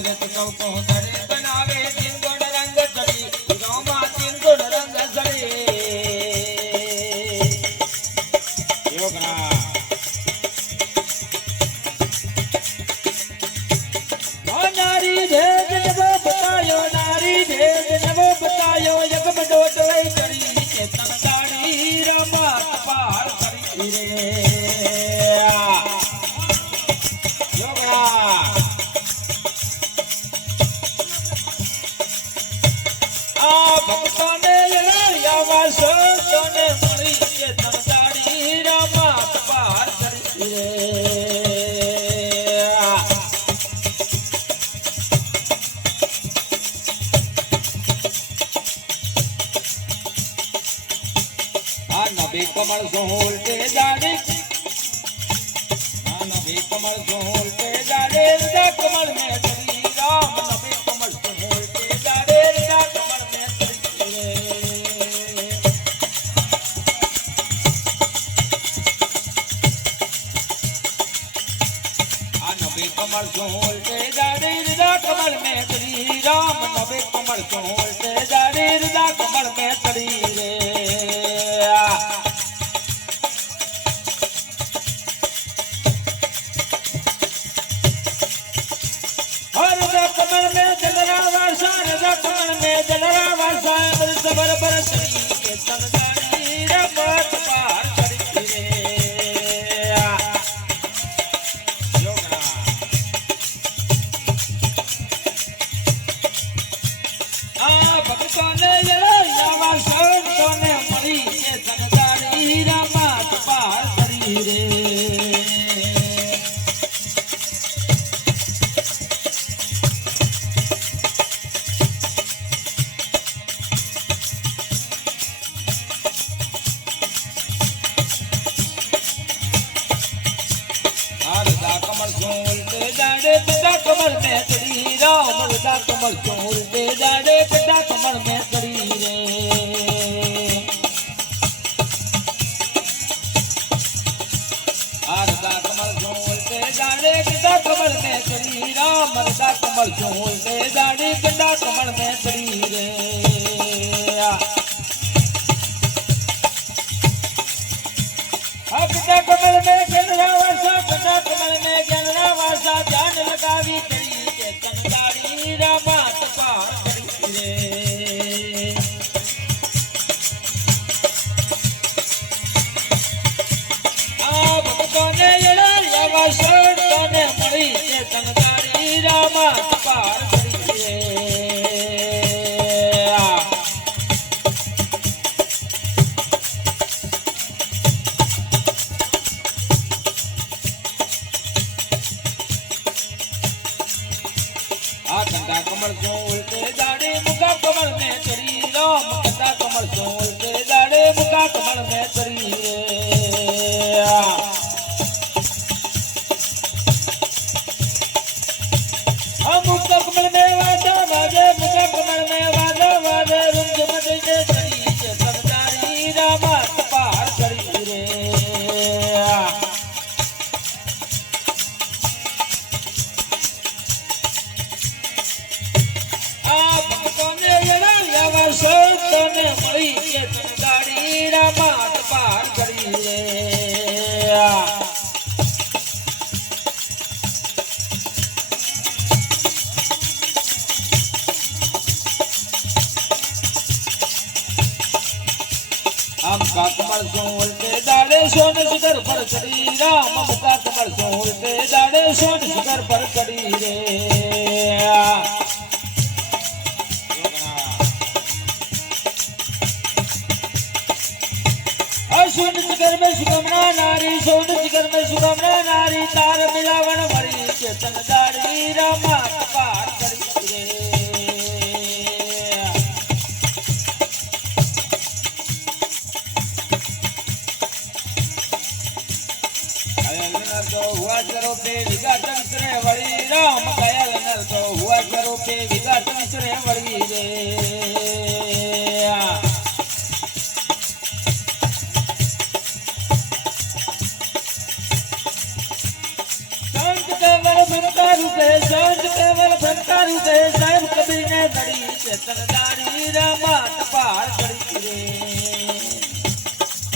दशरथ कौ को धरे बनावे तीन गुण रंग चढ़ी रामा तीन गुण रंग चढ़ी योगना नारी भेद नवो बतायो नारी भेद नवो बतायो यज्ञ डोट वही चढ़ी चेतन दाड़ी रामा पार करी रे योगना भक्तों ने लड़ाया वासों ने मरी के तमदारी रामा पार करी रे नबी कमल सोलते जाने नबी कमल सोलते जाने हृदय कमल में श्री राम नबी कमल सोलते जाने हृदय कमल में नबी कमल सोलते जाने हृदय कमल में श्री राम नबी कमल सोलते जाने हृदय कमल में श्री रे कमल में जलरा वर्षा रजा कमल में जलरा वर्षा अमृत बर बरसरी के तनदारी रमत पार करी रे योगना भक्तों ने लड़ाया वासों ने मरी के तनदारी रमत पार करी रे कमल सोलते जाने पिता कमल में श्री राम हृदय कमल सोलते जाने पिता कमल में श्री रे हृदय कमल सोलते जाने पिता कमल में श्री राम हृदय कमल सोलते जाने पिता कमल में श्री रे पिता कमल में गंगा वर्षा पिता कमल में गंगा वर्षा ध्यान लगावी करी चेतन दाड़ी रामा पार करी रे भक्तों ने लड़ाया वासों ने मरी चेतन दाड़ी रामा पार करी रे गंगा कमल सोलते जाने मुका कमल में श्री राम गंगा कमल सोलते जाने मुका कमल में श्री मुका कमल में वादा वादे मुका कमल में वादा वादे रुंज मदे श्री चेतनदारी रामा पार करी रे वासों ने मरी के तनदारी रामा पार करी रे हम का कमल सोलते दाड़े सोन शिखर पर चढ़ी राम का कमल सोलते दाड़े सोन शिखर पर चढ़ी रे सोन शिखर में सुगमना नारी सोन शिखर में सुगमना नारी तार मिलावन मरी चेतन दाड़ी रामा पार करी रे तो हुआ स्वरूपे विघाटन श्रे वड़ी राम दयाल नर तो हुआ स्वरूपे विघाटन श्रे वड़ी रे संत देवर કેવલ ફનકારું કહે સંત કેવલ ફનકારું કહે સાહેબ કબીર ને ધડી ચેતન દાડી રામા ટપાર કરી રે